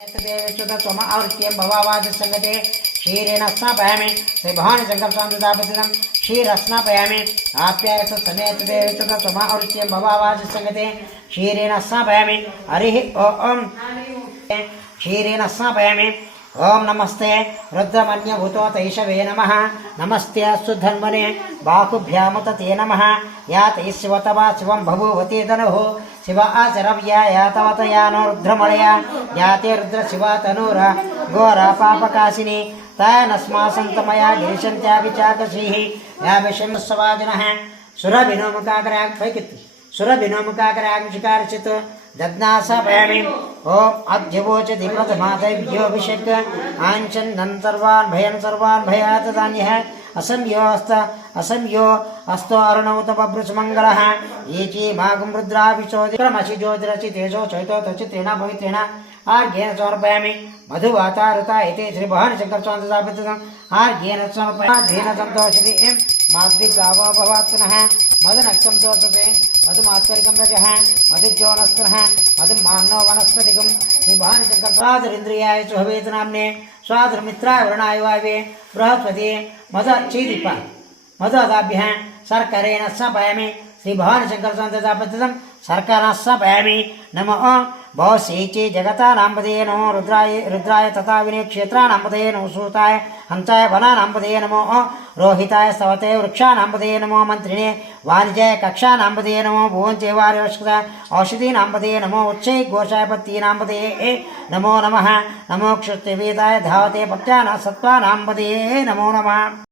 स्वम आवृत्य भवावाज संगते क्षीरेण स्नापयामि श्री भवानी शंकर स्वामिदापतिदं क्षीरस्नापयामि आप्यायस समेत देवचुत स्वम आवृत्य भवावाज संगते क्षीरेण स्नापयामि हरिः ओम क्षीरेण स्नापयामि ओम नमस्ते रुद्रमन्यभूतो तैषवे नमः नमस्ते अस्तु धन्वने बाहुभ्यामुत ते नमः या तैशिवतवा शिवं भभूवती धनुः शिव आचरव्या या तवतया नो रुद्रमलया याते रुद्र शिवा तनूर घोर पापकाशिनी तयनस्मा सन्तमया गिरिशन्त्या विचाकशीः या विषमस्वाजिनः सुरभिनोमुखाकराग फैकित् सुरभिनोमुखाकराग दद्नासपयामि ओम अध्यवोचति प्रथमादैव्योऽभिषेक आञ्चन् सर्वान् भयात् दान्यः असंयो अस्तो अरुणौतपभृसुमङ्गलः येची मागुं रुद्राभिचोदिक्रमसि ज्योतिरसि तेजो चैतो तचित्रेण पवित्रेण आर्घ्येन समर्पयामि मधुवातारुता इति श्री भवानी शंकर स्वामिदापतिदं आर्घ्येन समर्पयामि सन्तोषति माद्विगावो भवात्मनः मदनक्तं दोषसे मधुमात्करिकं रजः मधुज्योनस्त्रः मधुमान्नो वनस्पतिकं श्री भवानी शंकर स्वादरिन्द्रियाय सुहवेत नाम्ने स्वादुर्मित्राय वरुणाय वायवे बृहस्पति मदचीदिप मददाभ्यः सर्करेण स्नापयामि श्री भवानी शंकर स्वामिदापतिदं सर्करेण स्नापयामि नमः बहुशेचे जगतानां पदये नमो रुद्राय तथा विने क्षेत्राणां पदये नमो सूताय हंसाय वनानां पदये नमो रोहिताय स्तवते वृक्षाणां पदये नमो मंत्रिणे वाणिज्याय कक्षानां पदये नमो भुवनचैवार्यवस्कृताय औषधीनां पदये नमो उच्चै घोषाय पत्तीनां पदये नमो नमः नमो क्षुत्वेदाय धावते पक्षानां सत्त्वानां पदये नमो नमः।